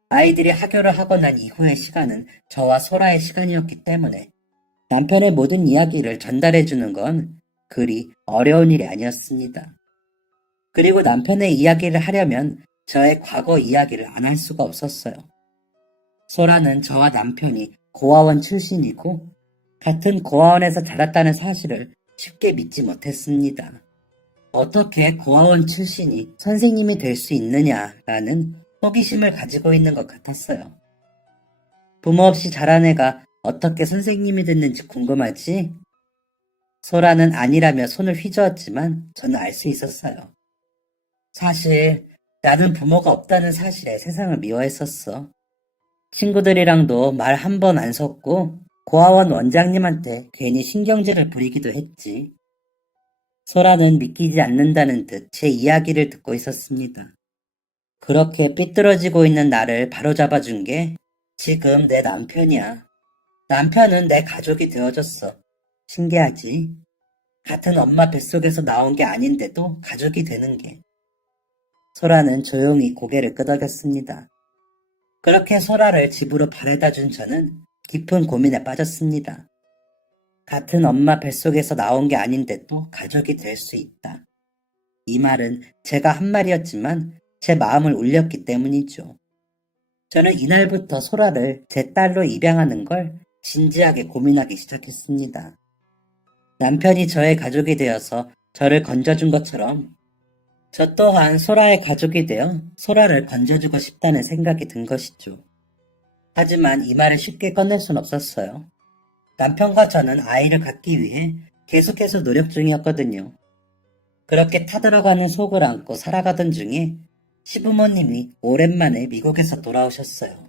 아이들이 하교를 하고 난 이후의 시간은 저와 소라의 시간이었기 때문에 남편의 모든 이야기를 전달해주는 건 그리 어려운 일이 아니었습니다. 그리고 남편의 이야기를 하려면 저의 과거 이야기를 안 할 수가 없었어요. 소라는 저와 남편이 고아원 출신이고 같은 고아원에서 자랐다는 사실을 쉽게 믿지 못했습니다. 어떻게 고아원 출신이 선생님이 될 수 있느냐라는 호기심을 가지고 있는 것 같았어요. 부모 없이 자란 애가 어떻게 선생님이 됐는지 궁금하지? 소라는 아니라며 손을 휘저었지만 저는 알 수 있었어요. 사실 나는 부모가 없다는 사실에 세상을 미워했었어. 친구들이랑도 말 한 번 안 섰고 고아원 원장님한테 괜히 신경질을 부리기도 했지. 소라는 믿기지 않는다는 듯 제 이야기를 듣고 있었습니다. 그렇게 삐뚤어지고 있는 나를 바로잡아준 게 지금 내 남편이야. 남편은 내 가족이 되어줬어. 신기하지? 같은 엄마 뱃속에서 나온 게 아닌데도 가족이 되는 게. 소라는 조용히 고개를 끄덕였습니다. 그렇게 소라를 집으로 바래다 준 저는 깊은 고민에 빠졌습니다. 같은 엄마 뱃속에서 나온 게 아닌데도 가족이 될 수 있다. 이 말은 제가 한 말이었지만 제 마음을 울렸기 때문이죠. 저는 이날부터 소라를 제 딸로 입양하는 걸 진지하게 고민하기 시작했습니다. 남편이 저의 가족이 되어서 저를 건져준 것처럼 저 또한 소라의 가족이 되어 소라를 건져주고 싶다는 생각이 든 것이죠. 하지만 이 말을 쉽게 꺼낼 순 없었어요. 남편과 저는 아이를 갖기 위해 계속해서 노력 중이었거든요. 그렇게 타들어가는 속을 안고 살아가던 중에 시부모님이 오랜만에 미국에서 돌아오셨어요.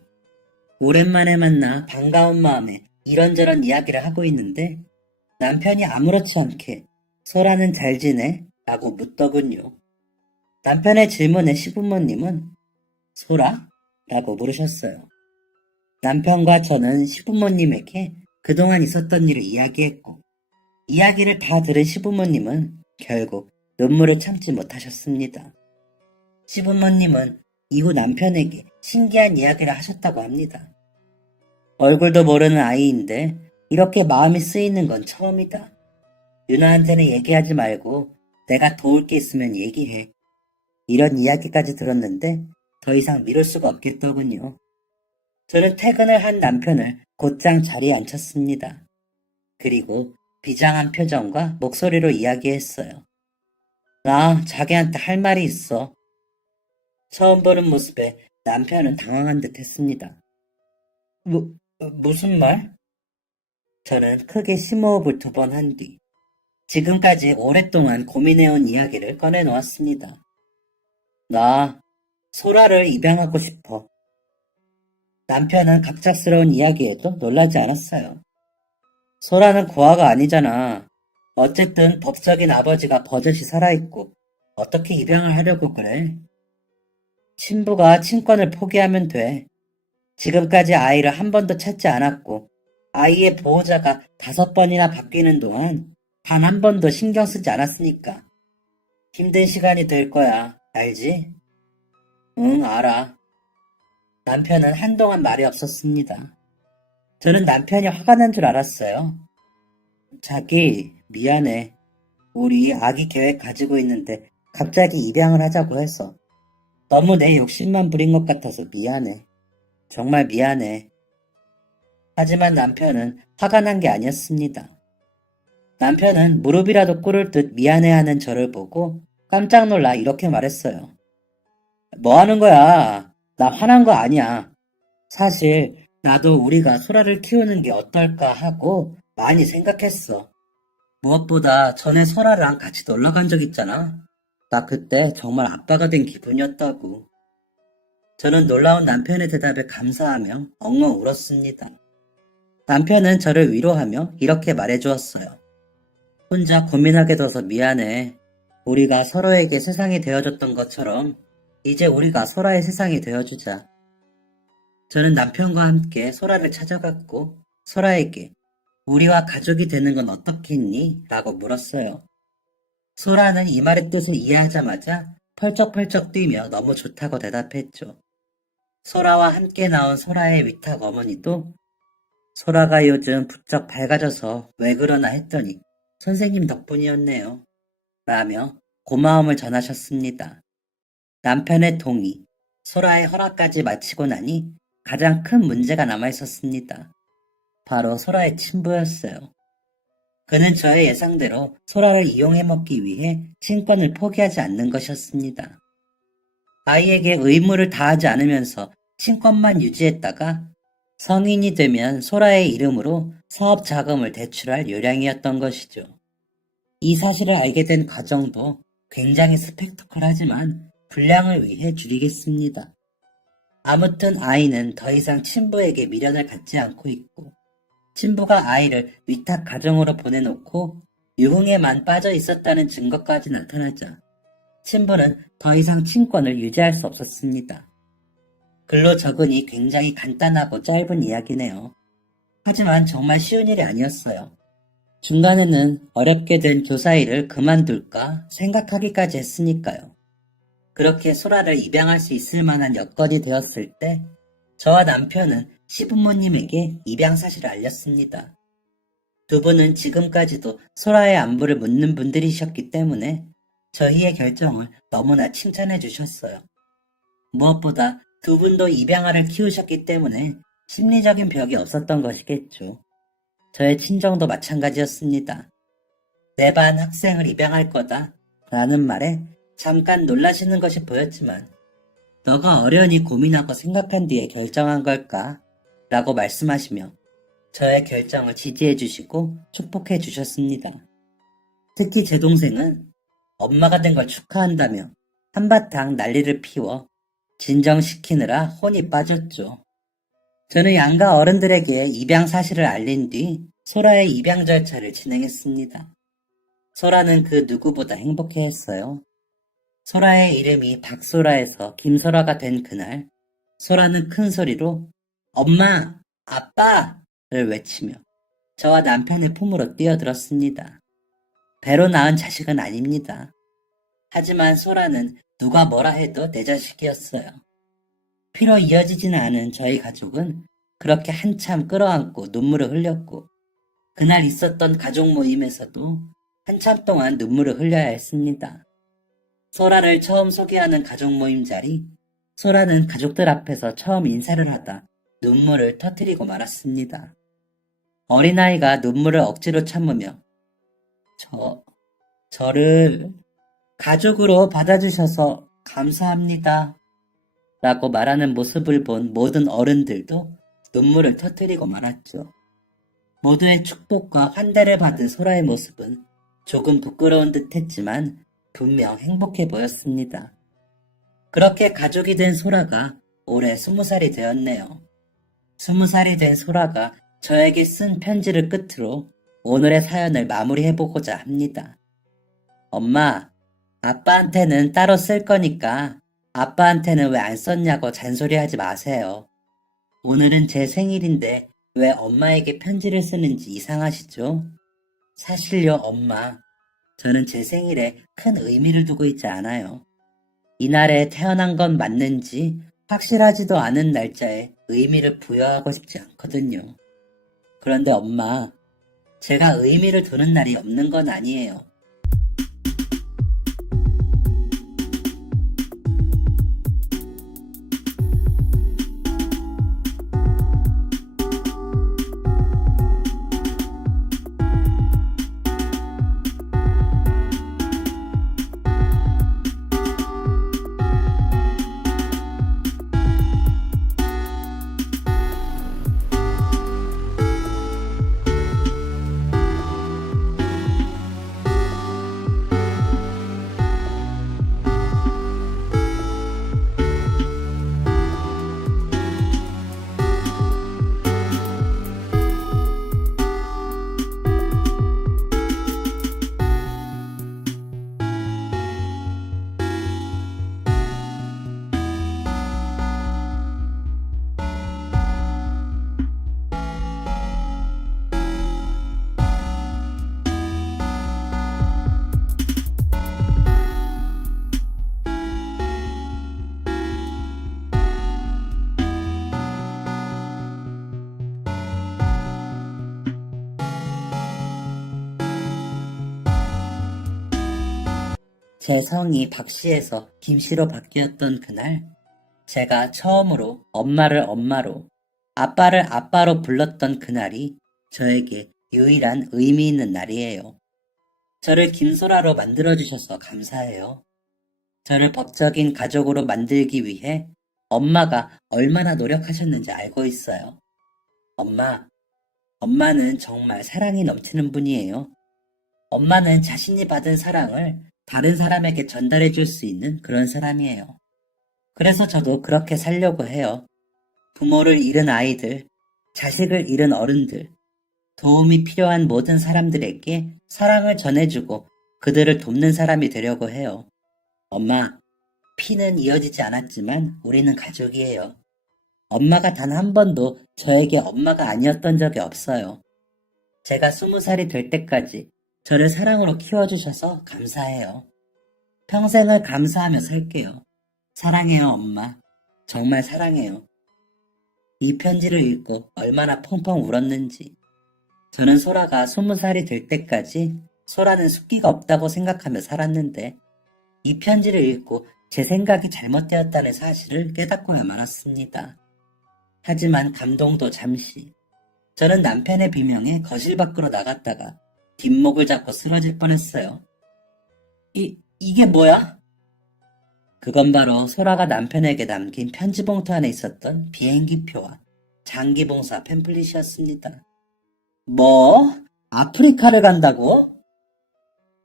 오랜만에 만나 반가운 마음에 이런저런 이야기를 하고 있는데 남편이 아무렇지 않게 소라는 잘 지내? 라고 묻더군요. 남편의 질문에 시부모님은 소라? 라고 물으셨어요. 남편과 저는 시부모님에게 그동안 있었던 일을 이야기했고 이야기를 다 들은 시부모님은 결국 눈물을 참지 못하셨습니다. 시부모님은 이후 남편에게 신기한 이야기를 하셨다고 합니다. 얼굴도 모르는 아이인데 이렇게 마음이 쓰이는 건 처음이다. 유나한테는 얘기하지 말고 내가 도울 게 있으면 얘기해. 이런 이야기까지 들었는데 더 이상 미룰 수가 없겠더군요. 저는 퇴근을 한 남편을 곧장 자리에 앉혔습니다. 그리고 비장한 표정과 목소리로 이야기했어요. 나 자기한테 할 말이 있어. 처음 보는 모습에 남편은 당황한 듯 했습니다. 무슨 말? 저는 크게 심호흡을 2번 한 뒤, 지금까지 오랫동안 고민해온 이야기를 꺼내놓았습니다. 나 소라를 입양하고 싶어. 남편은 갑작스러운 이야기에도 놀라지 않았어요. 소라는 고아가 아니잖아. 어쨌든 법적인 아버지가 버젓이 살아있고 어떻게 입양을 하려고 그래? 친부가 친권을 포기하면 돼. 지금까지 아이를 한 번도 찾지 않았고 아이의 보호자가 5번이나 바뀌는 동안 단 한 번도 신경 쓰지 않았으니까. 힘든 시간이 될 거야. 알지? 응, 알아. 남편은 한동안 말이 없었습니다. 저는 남편이 화가 난 줄 알았어요. 자기, 미안해. 우리 아기 계획 가지고 있는데 갑자기 입양을 하자고 해서 너무 내 욕심만 부린 것 같아서 미안해. 정말 미안해. 하지만 남편은 화가 난 게 아니었습니다. 남편은 무릎이라도 꿇을 듯 미안해하는 저를 보고 깜짝 놀라 이렇게 말했어요. 뭐 하는 거야? 나 화난 거 아니야. 사실 나도 우리가 소라를 키우는 게 어떨까 하고 많이 생각했어. 무엇보다 전에 소라랑 같이 놀러 간 적 있잖아. 나 그때 정말 아빠가 된 기분이었다고. 저는 놀라운 남편의 대답에 감사하며 엉엉 울었습니다. 남편은 저를 위로하며 이렇게 말해주었어요. 혼자 고민하게 돼서 미안해. 우리가 서로에게 세상이 되어줬던 것처럼 이제 우리가 소라의 세상이 되어주자. 저는 남편과 함께 소라를 찾아갔고 소라에게 우리와 가족이 되는 건 어떻겠니? 라고 물었어요. 소라는 이 말의 뜻을 이해하자마자 펄쩍펄쩍 뛰며 너무 좋다고 대답했죠. 소라와 함께 나온 소라의 위탁 어머니도 소라가 요즘 부쩍 밝아져서 왜 그러나 했더니 선생님 덕분이었네요. 라며 고마움을 전하셨습니다. 남편의 동의, 소라의 허락까지 마치고 나니 가장 큰 문제가 남아 있었습니다. 바로 소라의 친부였어요. 그는 저의 예상대로 소라를 이용해 먹기 위해 친권을 포기하지 않는 것이었습니다. 아이에게 의무를 다하지 않으면서 친권만 유지했다가 성인이 되면 소라의 이름으로 사업 자금을 대출할 요량이었던 것이죠. 이 사실을 알게 된 가정도 굉장히 스펙터클하지만 분량을 위해 줄이겠습니다. 아무튼 아이는 더 이상 친부에게 미련을 갖지 않고 있고 친부가 아이를 위탁 가정으로 보내놓고 유흥에만 빠져 있었다는 증거까지 나타나자 친부는 더 이상 친권을 유지할 수 없었습니다. 글로 적으니 굉장히 간단하고 짧은 이야기네요. 하지만 정말 쉬운 일이 아니었어요. 중간에는 어렵게 된 교사 일을 그만둘까 생각하기까지 했으니까요. 그렇게 소라를 입양할 수 있을 만한 여건이 되었을 때 저와 남편은 시부모님에게 입양 사실을 알렸습니다. 2분은 지금까지도 소라의 안부를 묻는 분들이셨기 때문에 저희의 결정을 너무나 칭찬해 주셨어요. 무엇보다 2분도 입양아를 키우셨기 때문에 심리적인 벽이 없었던 것이겠죠. 저의 친정도 마찬가지였습니다. 내 반 학생을 입양할 거다 라는 말에 잠깐 놀라시는 것이 보였지만 너가 어련히 고민하고 생각한 뒤에 결정한 걸까? 라고 말씀하시며 저의 결정을 지지해 주시고 축복해 주셨습니다. 특히 제 동생은 엄마가 된 걸 축하한다며 한바탕 난리를 피워 진정시키느라 혼이 빠졌죠. 저는 양가 어른들에게 입양 사실을 알린 뒤 소라의 입양 절차를 진행했습니다. 소라는 그 누구보다 행복해했어요. 소라의 이름이 박소라에서 김소라가 된 그날, 소라는 큰 소리로 엄마, 아빠를 외치며 저와 남편의 품으로 뛰어들었습니다. 배로 낳은 자식은 아닙니다. 하지만 소라는 누가 뭐라 해도 내 자식이었어요. 피로 이어지지는 않은 저희 가족은 그렇게 한참 끌어안고 눈물을 흘렸고 그날 있었던 가족 모임에서도 한참 동안 눈물을 흘려야 했습니다. 소라를 처음 소개하는 가족 모임 자리, 소라는 가족들 앞에서 처음 인사를 하다 눈물을 터뜨리고 말았습니다. 어린아이가 눈물을 억지로 참으며 저를 가족으로 받아주셔서 감사합니다. 라고 말하는 모습을 본 모든 어른들도 눈물을 터뜨리고 말았죠. 모두의 축복과 환대를 받은 소라의 모습은 조금 부끄러운 듯 했지만 분명 행복해 보였습니다. 그렇게 가족이 된 소라가 올해 20살이 되었네요. 20살이 된 소라가 저에게 쓴 편지를 끝으로 오늘의 사연을 마무리해보고자 합니다. 엄마, 아빠한테는 따로 쓸 거니까 아빠한테는 왜 안 썼냐고 잔소리하지 마세요. 오늘은 제 생일인데 왜 엄마에게 편지를 쓰는지 이상하시죠? 사실요, 엄마. 저는 제 생일에 큰 의미를 두고 있지 않아요. 이날에 태어난 건 맞는지 확실하지도 않은 날짜에 의미를 부여하고 싶지 않거든요. 그런데 엄마, 제가 의미를 두는 날이 없는 건 아니에요. 제 성이 박씨에서 김씨로 바뀌었던 그날, 제가 처음으로 엄마를 엄마로, 아빠를 아빠로 불렀던 그날이 저에게 유일한 의미 있는 날이에요. 저를 김소라로 만들어주셔서 감사해요. 저를 법적인 가족으로 만들기 위해 엄마가 얼마나 노력하셨는지 알고 있어요. 엄마는 정말 사랑이 넘치는 분이에요. 엄마는 자신이 받은 사랑을 다른 사람에게 전달해 줄 수 있는 그런 사람이에요. 그래서 저도 그렇게 살려고 해요. 부모를 잃은 아이들, 자식을 잃은 어른들, 도움이 필요한 모든 사람들에게 사랑을 전해주고 그들을 돕는 사람이 되려고 해요. 엄마, 피는 이어지지 않았지만 우리는 가족이에요. 엄마가 단 한 번도 저에게 엄마가 아니었던 적이 없어요. 제가 20살이 될 때까지 저를 사랑으로 키워주셔서 감사해요. 평생을 감사하며 살게요. 사랑해요, 엄마. 정말 사랑해요. 이 편지를 읽고 얼마나 펑펑 울었는지. 저는 소라가 20살이 될 때까지 소라는 숫기가 없다고 생각하며 살았는데 이 편지를 읽고 제 생각이 잘못되었다는 사실을 깨닫고야 말았습니다. 하지만 감동도 잠시. 저는 남편의 비명에 거실 밖으로 나갔다가 뒷목을 잡고 쓰러질 뻔했어요. 이게 뭐야? 그건 바로 소라가 남편에게 남긴 편지 봉투 안에 있었던 비행기표와 장기봉사 팸플릿이었습니다. 뭐? 아프리카를 간다고?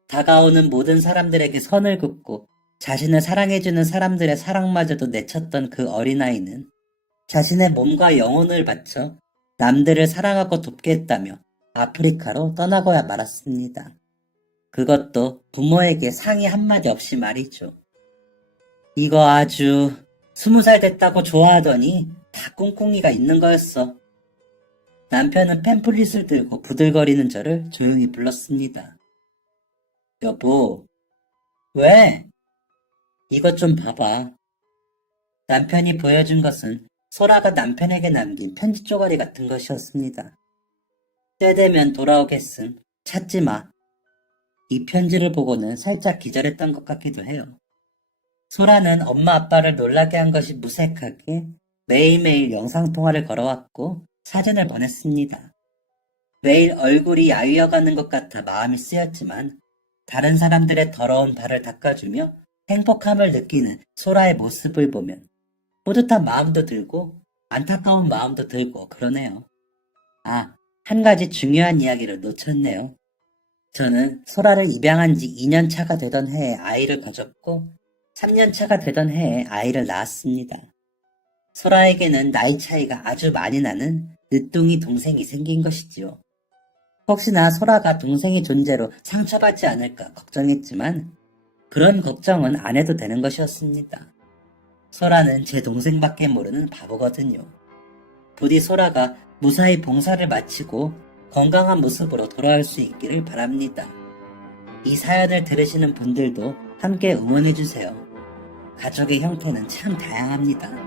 다가오는 모든 사람들에게 선을 긋고 자신을 사랑해주는 사람들의 사랑마저도 내쳤던 그 어린아이는 자신의 몸과 영혼을 바쳐 남들을 사랑하고 돕게 했다며 아프리카로 떠나고야 말았습니다. 그것도 부모에게 상의 한마디 없이 말이죠. 이거 아주 20살 됐다고 좋아하더니 다 꿍꿍이가 있는 거였어. 남편은 팸플릿을 들고 부들거리는 저를 조용히 불렀습니다. 여보, 왜? 이것 좀 봐봐. 남편이 보여준 것은 소라가 남편에게 남긴 편지 쪼가리 같은 것이었습니다. 때 되면 돌아오겠음. 찾지 마. 이 편지를 보고는 살짝 기절했던 것 같기도 해요. 소라는 엄마 아빠를 놀라게 한 것이 무색하게 매일매일 영상통화를 걸어왔고 사진을 보냈습니다. 매일 얼굴이 야위어가는 것 같아 마음이 쓰였지만 다른 사람들의 더러운 발을 닦아주며 행복함을 느끼는 소라의 모습을 보면 뿌듯한 마음도 들고 안타까운 마음도 들고 그러네요. 아, 한 가지 중요한 이야기를 놓쳤네요. 저는 소라를 입양한 지 2년 차가 되던 해에 아이를 가졌고 3년 차가 되던 해에 아이를 낳았습니다. 소라에게는 나이 차이가 아주 많이 나는 늦둥이 동생이 생긴 것이지요. 혹시나 소라가 동생의 존재로 상처받지 않을까 걱정했지만 그런 걱정은 안 해도 되는 것이었습니다. 소라는 제 동생밖에 모르는 바보거든요. 부디 소라가 무사히 봉사를 마치고 건강한 모습으로 돌아올 수 있기를 바랍니다. 이 사연을 들으시는 분들도 함께 응원해주세요. 가족의 형태는 참 다양합니다.